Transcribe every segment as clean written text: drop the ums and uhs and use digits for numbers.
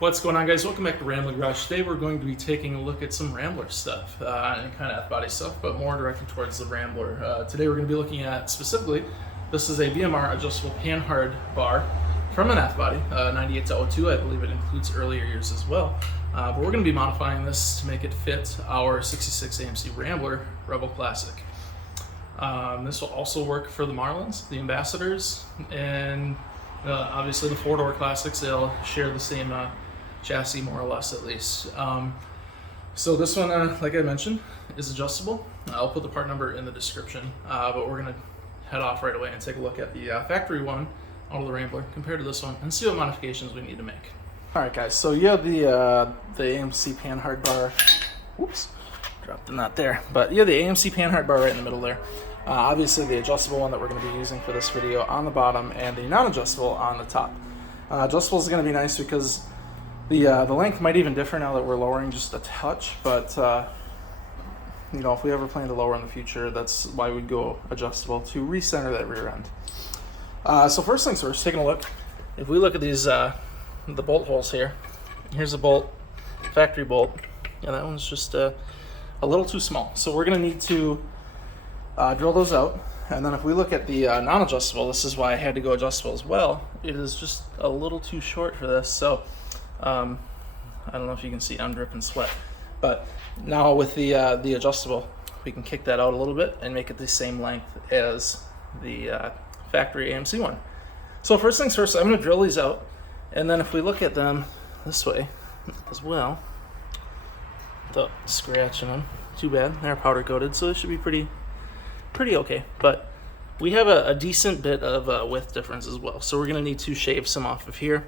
What's going on, guys? Welcome back to Rambler Garage. Today we're going to be taking a look at some Rambler stuff and kind of F-body stuff, but more directed towards the Rambler. Today we're going to be looking at, specifically, this is a BMR adjustable Panhard bar from an F-body, 98 to 02. I believe it includes earlier years as well. But we're going to be modifying this to make it fit our 66 AMC Rambler Rambler Classic. This will also work for the Marlins, the Ambassadors, and obviously the four-door Classics. They'll share the same chassis, more or less, at least. So this one, like I mentioned, is adjustable. I'll put the part number in the description, but we're going to head off right away and take a look at the factory one out of the Rambler compared to this one and see what modifications we need to make. All right, guys, so you have the AMC Panhard bar. Whoops, dropped the nut there. But you have the AMC Panhard bar right in the middle there. Obviously the adjustable one that we're going to be using for this video on the bottom, and the non-adjustable on the top. Adjustable is going to be nice because the length might even differ now that we're lowering just a touch, but you know, if we ever plan to lower in the future, that's why we'd go adjustable to recenter that rear end. So first things first, taking a look. If we look at these the bolt holes here, here's a bolt, factory bolt, and that one's just a little too small. So we're going to need to drill those out. And then if we look at the non-adjustable, this is why I had to go adjustable as well. It is just a little too short for this. So I don't know if you can see, I'm dripping sweat. But now with the adjustable, we can kick that out a little bit and make it the same length as the factory AMC one. So first things first, I'm going to drill these out. And then if we look at them this way as well, without scratching them too bad, they're powder coated, so it should be pretty okay. But we have a decent bit of width difference as well, so we're going to need to shave some off of here.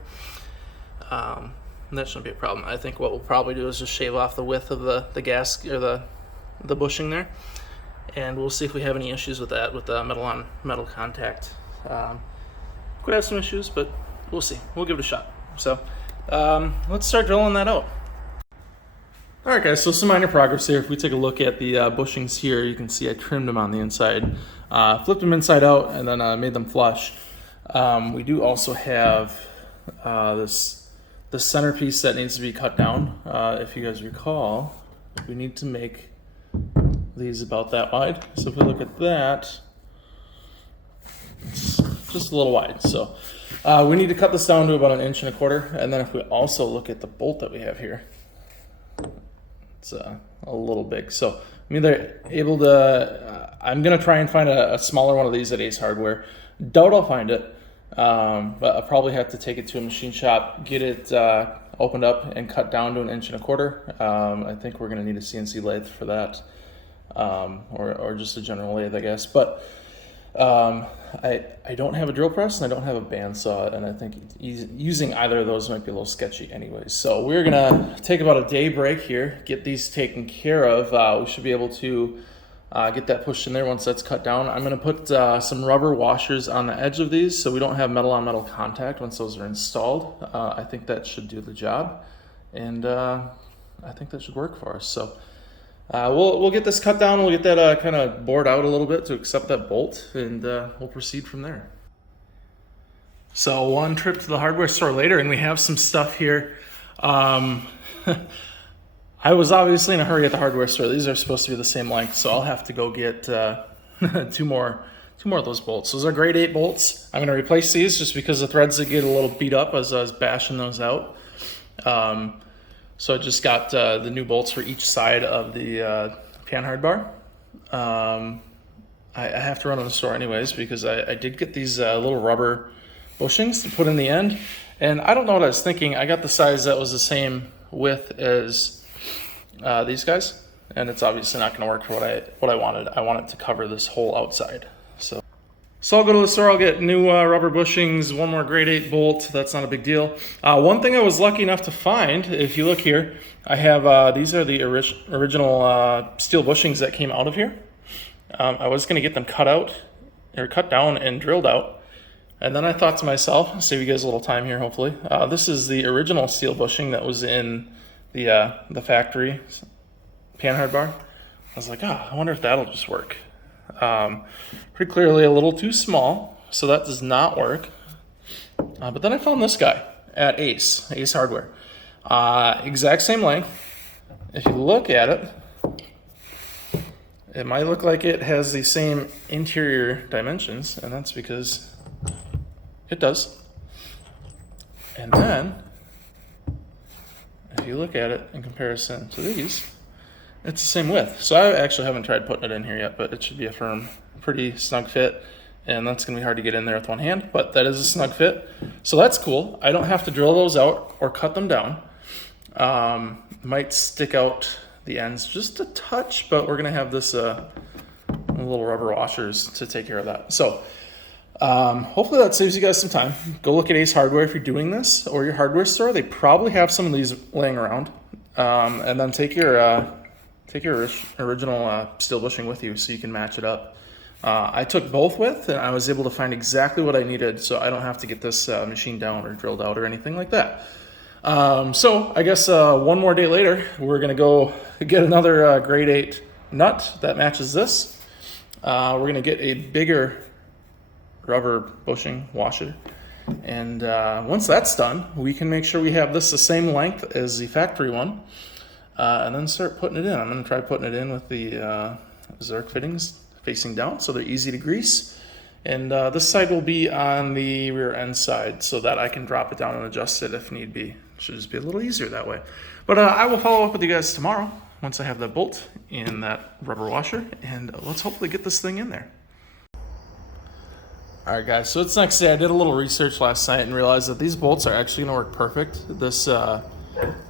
That shouldn't be a problem. I think what we'll probably do is just shave off the width of the gas or the bushing there, and we'll see if we have any issues with that with the metal on metal contact. Could have some issues, but we'll see. We'll give it a shot. So let's start drilling that out. All right, guys, so some minor progress here. If we take a look at the bushings here, you can see I trimmed them on the inside, flipped them inside out, and then made them flush. We do also have the centerpiece that needs to be cut down. If you guys recall, we need to make these about that wide. So if we look at that, it's just a little wide. So we need to cut this down to about 1.25 inches. And then if we also look at the bolt that we have here, it's a little big. So I'm either able to, I'm gonna try and find a smaller one of these at Ace Hardware. Doubt I'll find it. But I'll probably have to take it to a machine shop, get it opened up and cut down to 1.25 inches. I think we're going to need a CNC lathe for that, or just a general lathe, I guess. But I don't have a drill press and I don't have a bandsaw, and I think using either of those might be a little sketchy anyways. So we're going to take about a day break here, get these taken care of. We should be able to get that pushed in there once that's cut down. I'm going to put some rubber washers on the edge of these so we don't have metal on metal contact once those are installed. I think that should do the job, and I think that should work for us. So we'll get this cut down. We'll get that kind of bored out a little bit to accept that bolt, and we'll proceed from there. So one trip to the hardware store later, and we have some stuff here. I was obviously in a hurry at the hardware store. These are supposed to be the same length, so I'll have to go get two more of those bolts. Those are grade 8 bolts. I'm going to replace these just because the threads that get a little beat up as I was bashing those out. So I just got the new bolts for each side of the Panhard bar. I have to run to the store anyways because I did get these little rubber bushings to put in the end. And I don't know what I was thinking. I got the size that was the same width as these guys, and it's obviously not going to work for what I wanted. I want it to cover this whole outside. So I'll go to the store. I'll get new rubber bushings, one more grade 8 bolt. That's not a big deal. One thing I was lucky enough to find, if you look here, I have these are the original steel bushings that came out of here. I was going to get them cut down and drilled out. And then I thought to myself, I'll save you guys a little time here, hopefully. This is the original steel bushing that was in the factory Panhard bar. I was like, I wonder if that'll just work. Pretty clearly a little too small, so that does not work. But then I found this guy at Ace Hardware. Exact same length. If you look at it, it might look like it has the same interior dimensions, and that's because it does. And then, if you look at it in comparison to these, it's the same width. So I actually haven't tried putting it in here yet, but it should be a firm, pretty snug fit. And that's gonna be hard to get in there with one hand, but that is a snug fit. So that's cool. I don't have to drill those out or cut them down. Might stick out the ends just a touch, but we're gonna have this little rubber washers to take care of that. So hopefully that saves you guys some time. Go look at Ace Hardware if you're doing this, or your hardware store. They probably have some of these laying around. And then take your original steel bushing with you so you can match it up. I took both with, and I was able to find exactly what I needed, so I don't have to get this machined down or drilled out or anything like that. So I guess one more day later, we're gonna go get another grade 8 nut that matches this. We're gonna get a bigger rubber bushing washer, and once that's done, we can make sure we have this the same length as the factory one, and then start putting it in. I'm gonna try putting it in with the Zerk fittings facing down, so they're easy to grease. And this side will be on the rear end side, so that I can drop it down and adjust it if need be. Should just be a little easier that way. But I will follow up with you guys tomorrow once I have that bolt in that rubber washer, and let's hopefully get this thing in there. All right, guys, so it's next day. I did a little research last night and realized that these bolts are actually gonna work perfect. This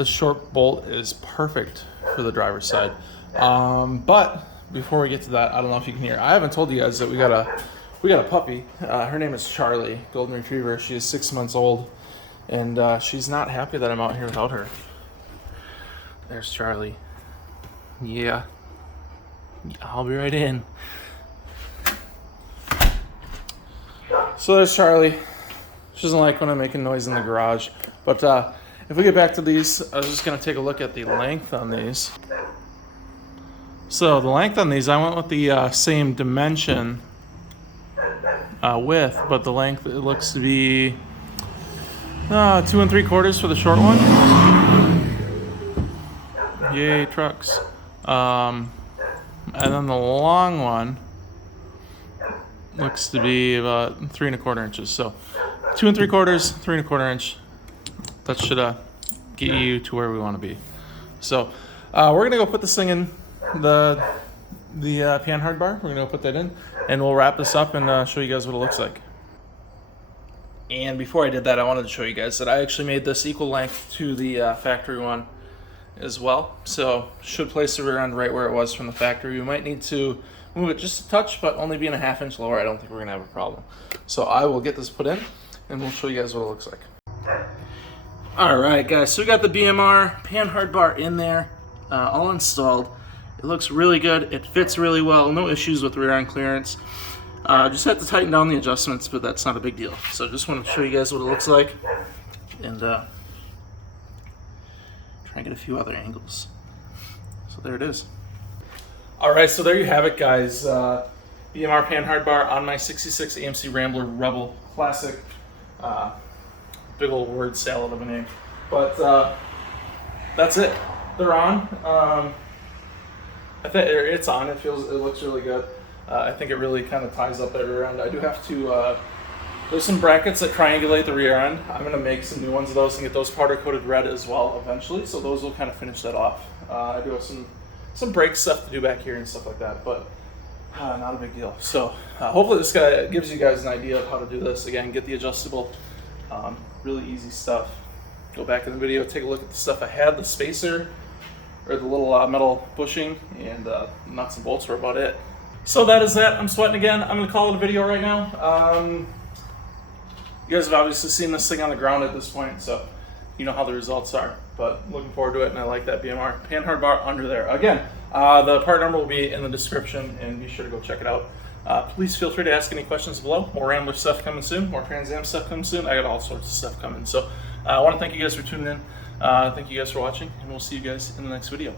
short bolt is perfect for the driver's side. But before we get to that, I don't know if you can hear, I haven't told you guys that we got a puppy. Her name is Charlie, golden retriever. She is 6 months old, and she's not happy that I'm out here without her. There's Charlie. Yeah, I'll be right in. So there's Charlie. She doesn't like when I'm making noise in the garage. But if we get back to these, I was just gonna take a look at the length on these. So the length on these, I went with the same dimension width, but the length, it looks to be 2 3/4 for the short one. Yay, trucks. And then the long one looks to be about 3 1/4 inches. So 2 3/4, 3 1/4 inch. That should get you to where we want to be. So we're gonna go put this thing in the Panhard bar. We're gonna put that in, and we'll wrap this up and show you guys what it looks like. And before I did that, I wanted to show you guys that I actually made this equal length to the factory one as well. So should place the rear end right where it was from the factory. We might need to move it just a touch, but only being a 1/2 inch lower, I don't think we're gonna have a problem. So I will get this put in, and we'll show you guys what it looks like. All right, guys, so we got the BMR Panhard bar in there, all installed. It looks really good. It fits really well. No issues with rear end clearance. Just have to tighten down the adjustments, but that's not a big deal. So just want to show you guys what it looks like, and try and get a few other angles. So there it is. All right, so there you have it, guys. BMR Panhard bar on my 66 AMC Rambler Rebel Classic. Big old word salad of a name. But that's it. They're on. I think it's on. It looks really good. I think it really kind of ties up that rear end. I do have to, there's some brackets that triangulate the rear end. I'm going to make some new ones of those and get those powder coated red as well eventually. So those will kind of finish that off. I do have some brake stuff to do back here and stuff like that, but not a big deal. So hopefully this guy gives you guys an idea of how to do this. Again, get the adjustable, really easy stuff. Go back in the video, take a look at the stuff I had, the spacer, or the little metal bushing, and nuts and bolts were about it. So that is that. I'm sweating again. I'm going to call it a video right now. You guys have obviously seen this thing on the ground at this point, so you know how the results are. But looking forward to it, and I like that BMR Panhard bar under there. Again, the part number will be in the description, and be sure to go check it out. Please feel free to ask any questions below. More Rambler stuff coming soon. More Trans Am stuff coming soon. I got all sorts of stuff coming. So I want to thank you guys for tuning in. Thank you guys for watching, and we'll see you guys in the next video.